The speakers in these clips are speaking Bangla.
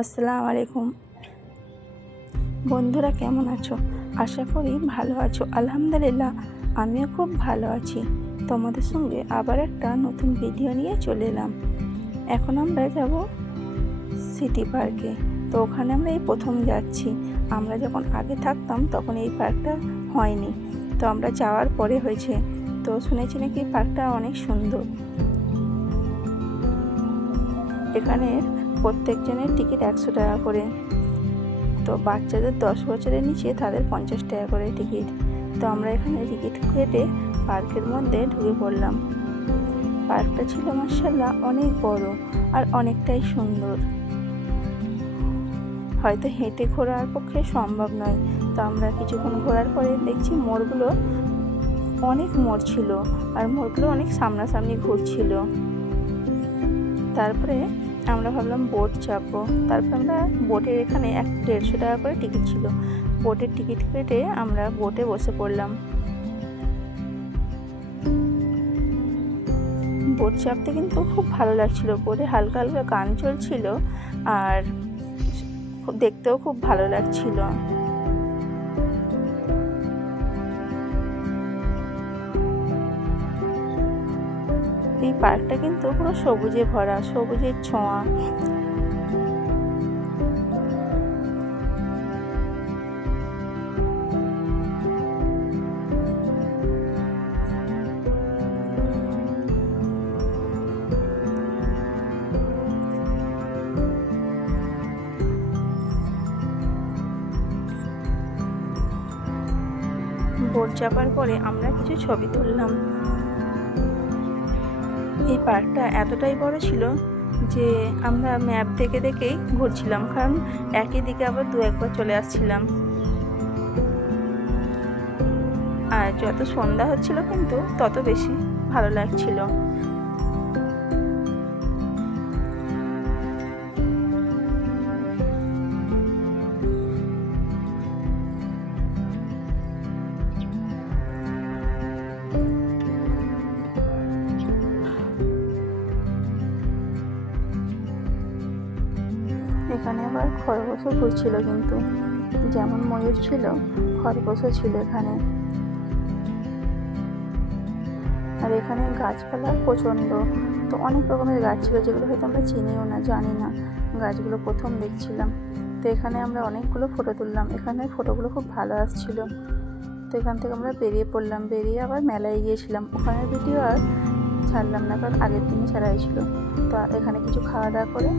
আসসালামু আলাইকুম বন্ধুরা, কেমন আছো? আশা করি ভালো আছো। আলহামদুলিল্লাহ, আমিও খুব ভালো আছি। তোমাদের সঙ্গে আবার একটা নতুন ভিডিও নিয়ে চলে এলাম। এখন আমরা যাব সিটি পার্কে। তো ওখানে আমরা এই প্রথম যাচ্ছি। আমরা যখন আগে থাকতাম তখন এই পার্কটা হয়নি, তো আমরা যাওয়ার পরে হয়েছে। তো শুনেছি নাকি পার্কটা অনেক সুন্দর। এখানে প্রত্যেকজনের টিকিট 100 টাকা করে। তো বাচ্চাদের 10 বছরের নিচে তাদের 50 টাকা করে টিকিট। তো আমরা এখানে টিকিট কেটে পার্কের মধ্যে ঢুকে পড়লাম। পার্কটা ছিল মাশাআল্লাহ অনেক বড় আর অনেকটাই সুন্দর। হয়তো হেঁটে ঘোরার পক্ষে সম্ভব নয়। তো আমরা কিছুক্ষণ ঘোরার পরে দেখছি মোড়গুলো অনেক মোড় ছিল, আর মোড়গুলো অনেক সামনাসামনি ঘুরছিল। তারপরে আমরা ভাবলাম বোট চাপবো। তারপর আমরা বোটের এখানে 150 টাকা করে টিকিট ছিল। বোটের টিকিট কেটে আমরা বোটে বসে পড়লাম। বোট চাপতে কিন্তু খুব ভালো লাগছিল। বোটে হালকা হালকা গান চলছিল আর দেখতেও খুব ভালো লাগছিল। এই পার্কটা কিন্তু পুরো সবুজে ভরা, সবুজের ছোঁয়া। বোট চাপার পরে আমরা কিছু ছবি তুললাম। এই পার্কটা এতটাই বড় ছিল যে আমরা ম্যাপ দেখে দেখেই ঘুরছিলাম, কারণ একই দিকে আবার 2-1 বার চলে আসছিলাম। আর যত সন্ধ্যা হচ্ছিল কিন্তু তত বেশি ভালো লাগছিল। এখানে আবার খরগোশও ঘুরছিল, কিন্তু যেমন ময়ূর ছিল খরগোশও ছিল এখানে। আর এখানে গাছপালা প্রচণ্ড। তো অনেক রকমের গাছ ছিল যেগুলো হয়তো আমরা চিনিও না, জানি না। গাছগুলো প্রথম দেখছিলাম। তো এখানে আমরা অনেকগুলো ফটো তুললাম। এখানে ফটোগুলো খুব ভালো আসছিল। তো এখান থেকে আমরা বেরিয়ে পড়লাম। বেরিয়ে আবার মেলায় গিয়েছিলাম। ওখানের ভিডিও আর ছাড়লাম না, কারণ আগের দিনই ছাড়া হয়েছিল। তো এখানে কিছু খাওয়া দাওয়া করে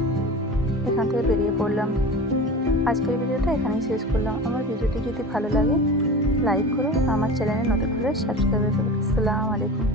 এখান থেকে বেরিয়ে পড়লাম। আজকের ভিডিওটা এখানেই শেষ করলাম। আমার ভিডিওটি যদি ভালো লাগে লাইক করো, আমার চ্যানেলে নতুন হলে সাবস্ক্রাইব করো। আসসালামু আলাইকুম।